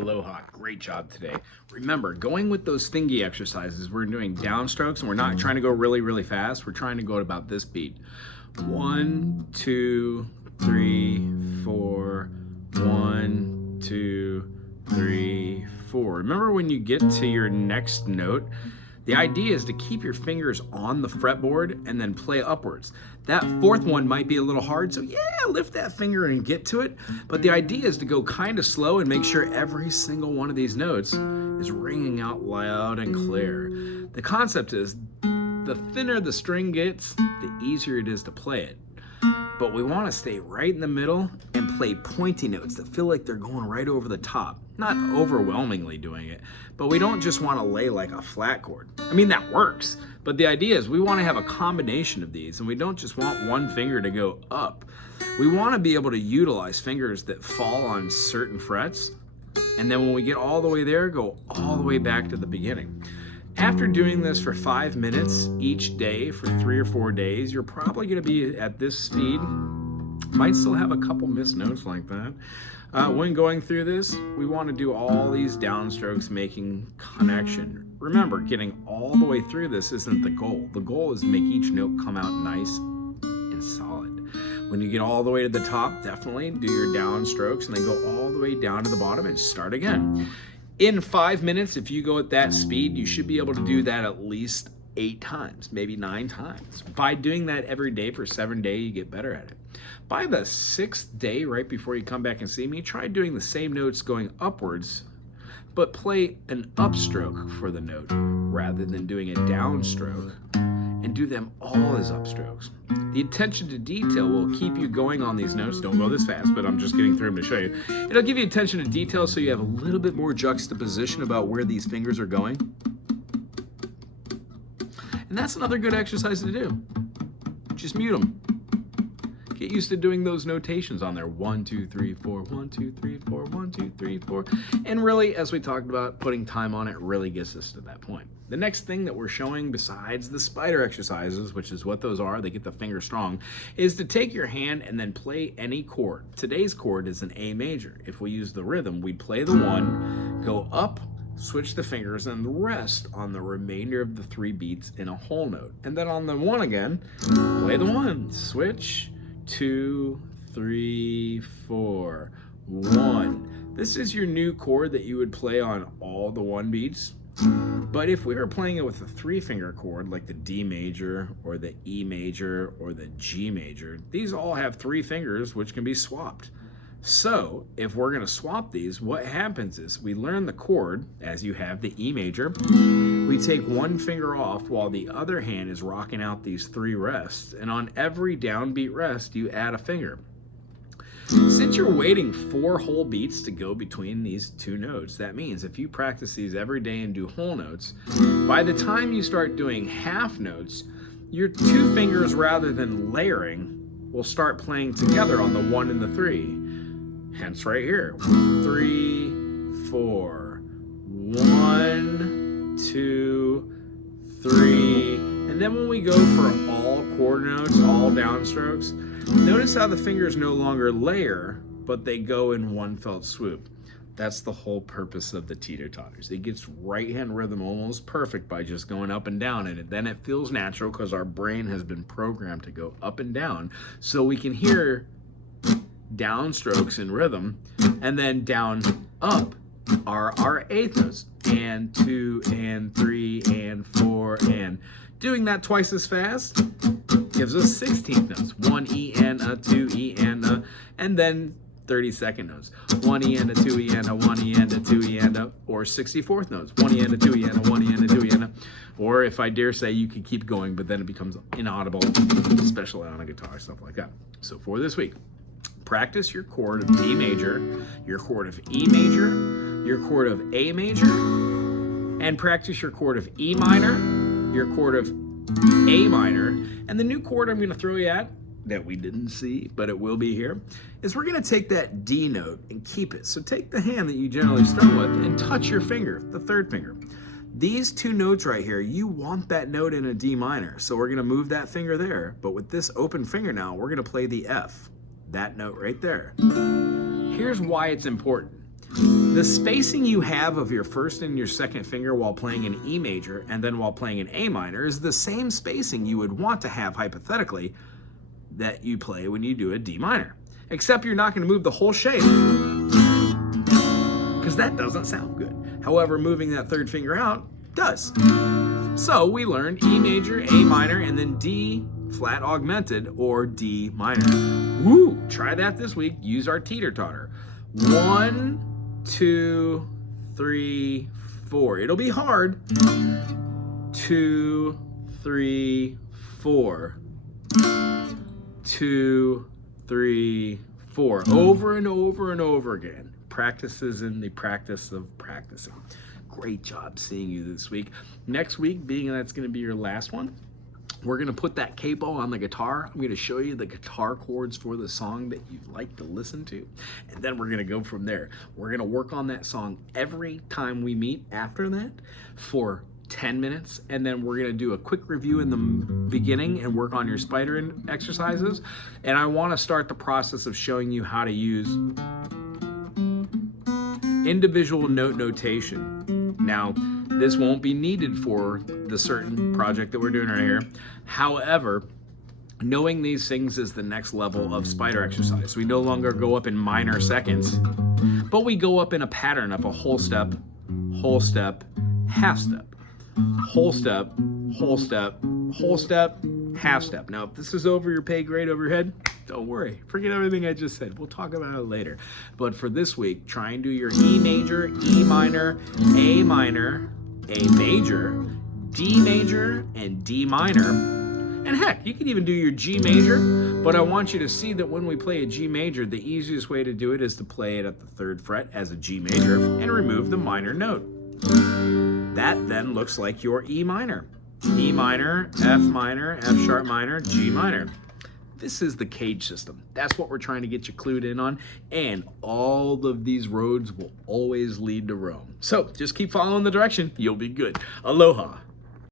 Aloha, great job today. Remember, going with those thingy exercises, we're doing downstrokes and we're not trying to go really, really fast. We're trying to go at about this beat. 1, 2, 3, 4, 1, 2, 3, 4. Remember when you get to your next note, the idea is to keep your fingers on the fretboard and then play upwards. That fourth one might be a little hard, so yeah, lift that finger and get to it. But the idea is to go kind of slow and make sure every single one of these notes is ringing out loud and clear. The concept is the thinner the string gets, the easier it is to play it. But we want to stay right in the middle and play pointy notes that feel like they're going right over the top. Not overwhelmingly doing it, but we don't just want to lay like a flat chord. I mean, that works, but the idea is we want to have a combination of these, and we don't just want one finger to go up. We want to be able to utilize fingers that fall on certain frets, and then when we get all the way there, go all the way back to the beginning. After doing this for 5 minutes each day for 3 or 4 days, you're probably going to be at this speed. Might still have a couple missed notes like that. When going through this, we want to do all these downstrokes making connection. Remember, getting all the way through this isn't the goal. The goal is to make each note come out nice and solid. When you get all the way to the top, definitely do your downstrokes and then go all the way down to the bottom and start again. In 5 minutes, if you go at that speed, you should be able to do that at least 8 times, maybe 9 times. By doing that every day for 7 days, you get better at it. By the 6th day, right before you come back and see me, try doing the same notes going upwards, but play an upstroke for the note rather than doing a downstroke, and do them all as upstrokes. The attention to detail will keep you going on these notes. Don't go this fast, but I'm just getting through them to show you. It'll give you attention to detail so you have a little bit more juxtaposition about where these fingers are going. And that's another good exercise to do. Just mute them. Get used to doing those notations on there. 1, 2, 3, 4, 1, 2, 3, 4, 1, 2, 3, 4. And really, as we talked about, putting time on it really gets us to that point. The next thing that we're showing besides the spider exercises, which is what those are, they get the finger strong, is to take your hand and then play any chord. Today's chord is an A major. If we use the rhythm, we'd play the 1, go up, switch the fingers, and rest on the remainder of the 3 beats in a whole note. And then on the 1 again, play the 1, switch, 2, 3, 4, 1. This is your new chord that you would play on all the 1 beats. But if we were playing it with a 3-finger chord, like the D major or the E major or the G major, these all have 3 fingers which can be swapped. So if we're going to swap these, what happens is we learn the chord as you have the E major. We take 1 finger off while the other hand is rocking out these 3 rests. And on every downbeat rest, you add a finger. Since you're waiting 4 whole beats to go between these 2 notes, that means if you practice these every day and do whole notes, by the time you start doing half notes, your 2 fingers, rather than layering, will start playing together on the 1 and the 3. Hence right here, 3, 4, 1, 2, 3. And then when we go for all quarter notes, all downstrokes, notice how the fingers no longer layer, but they go in one felt swoop. That's the whole purpose of the teeter-totters. It gets right-hand rhythm almost perfect by just going up and down, and then it feels natural because our brain has been programmed to go up and down, so we can hear downstrokes in rhythm, and then down, up are our 8th notes, and 2, and 3, and 4, and doing that twice as fast gives us 16th notes. 1 E and a 2 E and then 32nd notes. 1 E and a 2 E and a 1 E and a 2 E and a, or 64th notes. 1 E and a 2 E and a 1 E and a 2 E and a, or if I dare say, you could keep going, but then it becomes inaudible, especially on a guitar, stuff like that. So for this week, practice your chord of D major, your chord of E major, your chord of A major, and practice your chord of E minor, your chord of A minor, and the new chord I'm going to throw you at, that we didn't see, but it will be here, is we're going to take that D note and keep it. So take the hand that you generally strum with and touch your finger, the 3rd finger. These 2 notes right here, you want that note in a D minor, so we're going to move that finger there, but with this open finger now, we're going to play the F, that note right there. Here's why it's important. The spacing you have of your first and your second finger while playing an E major and then while playing an A minor is the same spacing you would want to have hypothetically that you play when you do a D minor. Except you're not going to move the whole shape because that doesn't sound good. However, moving that third finger out does. So we learned E major, A minor, and then D flat augmented or D minor. Woo! Try that this week. Use our teeter-totter. 1, 2, 3, 4. It'll be hard. 2, 3, 4. 2, 3, 4. Over and over and over again. Practice is in the practice of practicing. Great job seeing you this week. Next week, being that's going to be your last one, we're going to put that capo on the guitar. I'm going to show you the guitar chords for the song that you like to listen to. And then we're going to go from there. We're going to work on that song every time we meet after that for 10 minutes. And then we're going to do a quick review in the beginning and work on your spider exercises. And I want to start the process of showing you how to use individual note notation. Now, this won't be needed for the certain project that we're doing right here. However, knowing these things is the next level of spider exercise. We no longer go up in minor seconds, but we go up in a pattern of a whole step, half step, whole step, whole step, whole step, half step. Now, if this is over your pay grade over your head, don't worry. Forget everything I just said. We'll talk about it later. But for this week, try and do your E major, E minor, A minor, A major, D major, and D minor. And heck, you can even do your G major, but I want you to see that when we play a G major, the easiest way to do it is to play it at the 3rd fret as a G major and remove the minor note. That then looks like your E minor. E minor, F minor, F sharp minor, G minor. This is the cage system. That's what we're trying to get you clued in on. And all of these roads will always lead to Rome. So just keep following the direction. You'll be good. Aloha.